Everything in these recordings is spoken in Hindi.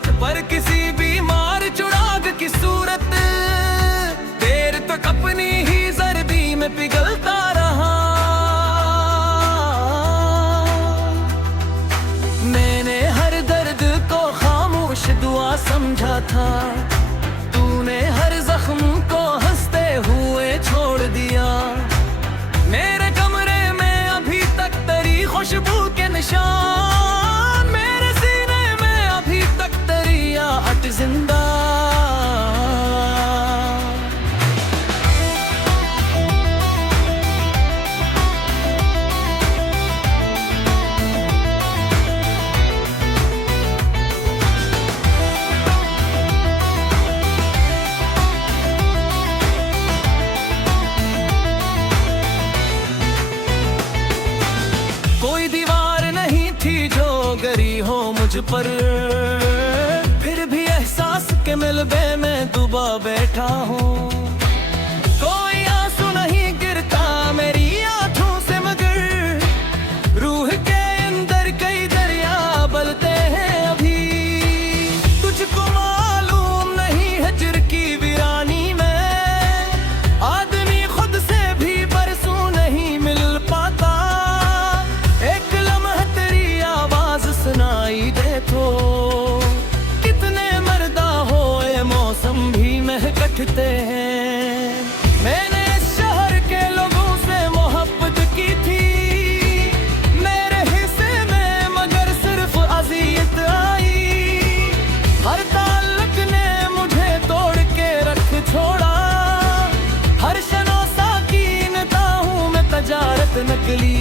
दौलत पर किसी बीमार चुराग की सूरत, देर तक अपनी ही जर्दी में पिघलता रहा। मैंने हर दर्द को खामोश दुआ समझा था, तूने हर जख्म को हंसते हुए छोड़ दिया। मेरे कमरे में अभी तक तेरी खुशबू के निशान, मेरे सीने में अभी तक तेरी आहट जिंदा। कोई दीवार नहीं थी जो गरी हो मुझ पर, फिर भी एहसास के मिलबे में डूबा बैठा हूँ। कोई आंसू नहीं गिरता मेरी आंखों से, मगर रूह के अंदर कई दरिया बलते हैं अभी। तुझको मालूम नहीं है चिर की वीरानी में, आदमी खुद से भी बरसों नहीं मिल पाता। सुनाई दे तो कितने मर्दा होए मौसम भी महकते हैं। मैंने इस शहर के लोगों से मोहब्बत की थी, मेरे हिस्से में मगर सिर्फ अज़ियत आई। हर ताल्लुक ने मुझे तोड़ के रख छोड़ा, हर शनौसा की नताहूं में तजारत नकली।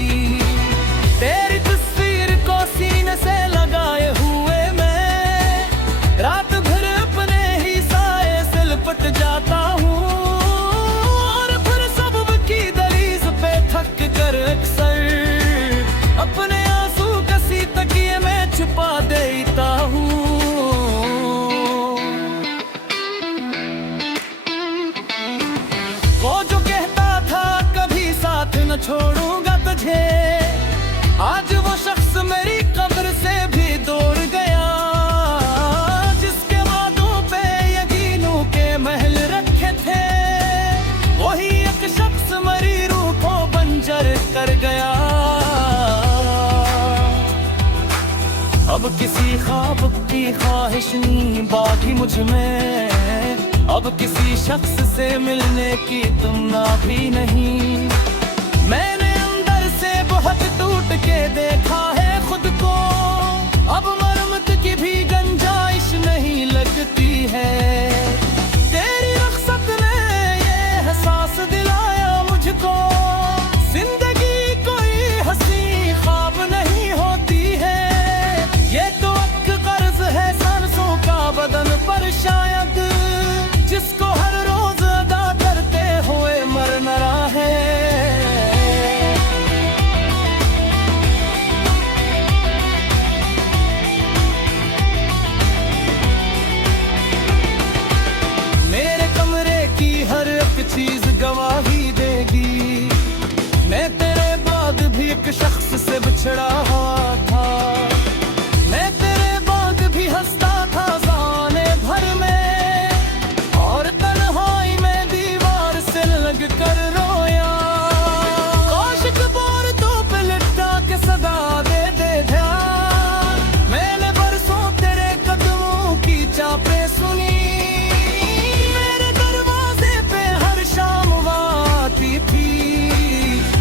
तेरी तस्वीर को सीने से लगाए हुए मैं रात भर अपने ही साए से लिपट जाता हूँ, और फिर सबब की दहलीज पे थक कर अक्सर अपने आंसू कसी तकिए में छुपा देता हूँ। वो जो कहता था कभी साथ न छोड़ूंगा तुझे, आज वो शख्स मेरी कब्र से भी दूर गया। जिसके वादों पे यकीनों के महल रखे थे, वही एक शख्स मरी रूह को बंजर कर गया। अब किसी ख्वाब की ख्वाहिश नहीं बाकी मुझ में, अब किसी शख्स से मिलने की तुमना भी नहीं। मैंने बहुत टूट के देखा है खुद को, अब मरम्मत की भी गुंजाइश नहीं लगती है। तेरी रुखसत ने ये एहसास दिलाया मुझको, जिंदगी कोई हंसी ख्वाब नहीं होती है। ये तो एक कर्ज है सांसों का बदन पर शायद, जिसको हर रोज अदा करते हुए मरना है। चीज गवाही देगी, मैं तेरे बाद भी एक शख्स से बिछड़ा हुआ था। मैं तेरे बाद भी हंसता था ज़माने भर में, और तन्हाई में दीवार से लग कर रोया। आशिक बार तो पे लिटा के सदा दे दे ध्यान, मैंने बरसों तेरे कदमों की चापें सुनी।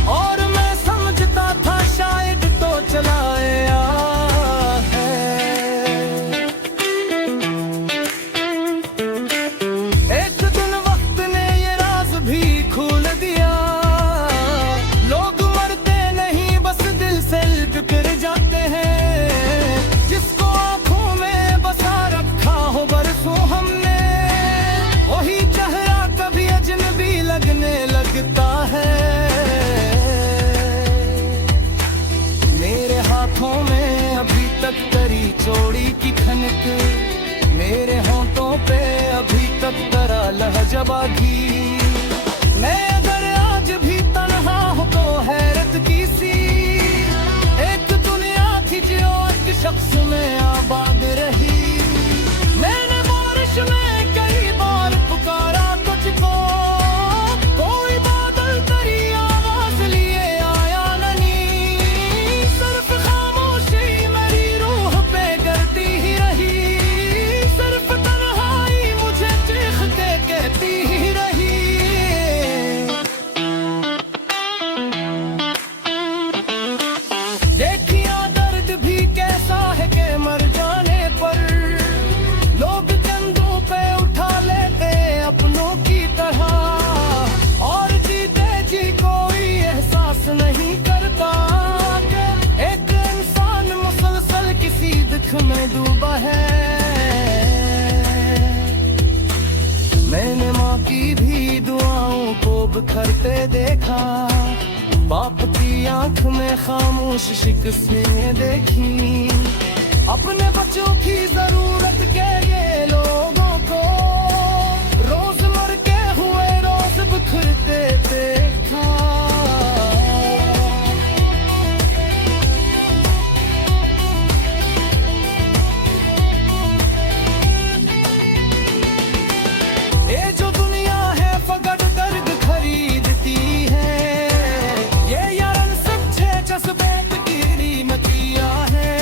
और मैं समझता था शायद तो चलाया है। एक दिन वक्त ने ये राज भी खोल दिया, लोग मरते नहीं बस दिल से बिखर जाते हैं। जिसको आंखों में बसा रखा हो बरसों हमने, वही चेहरा कभी अजनबी लगने लगता है। मेरे हाथों में अभी तक तेरी चोड़ी की खनक, मेरे होंठों पे अभी तक तेरा लहजा बागी। मैं अगर आज भी तन्हा हूँ तो हैरत की सी, एक दुनिया थी जो एक शख्स में आबाद रही। बिखरते देखा। बाप की आंख में खामोश शिकस्तें देखी। अपने बच्चों की जरूरत के ये लोगों को रोज मर के हुए रोज बिखरते देखा। ये जो दुनिया है फकड़ दर्द खरीदती है। ये यारन सब छे जज्बात की कीमतियां है।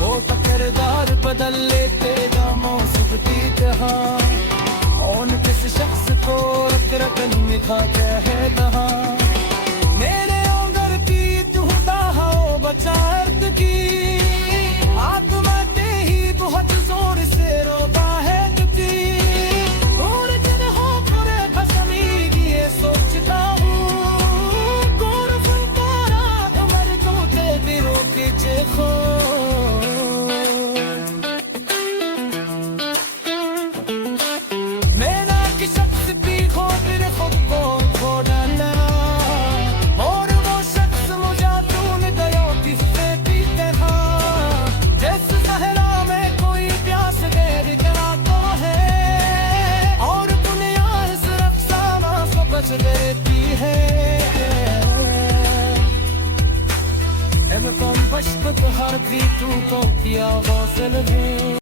वो किरदार बदल लेते दामों सुबती कहा। कौन किस शख्स को रख रकन निभा कहता। मेरे ओंगर की तू दाहो बचा अर्थ की।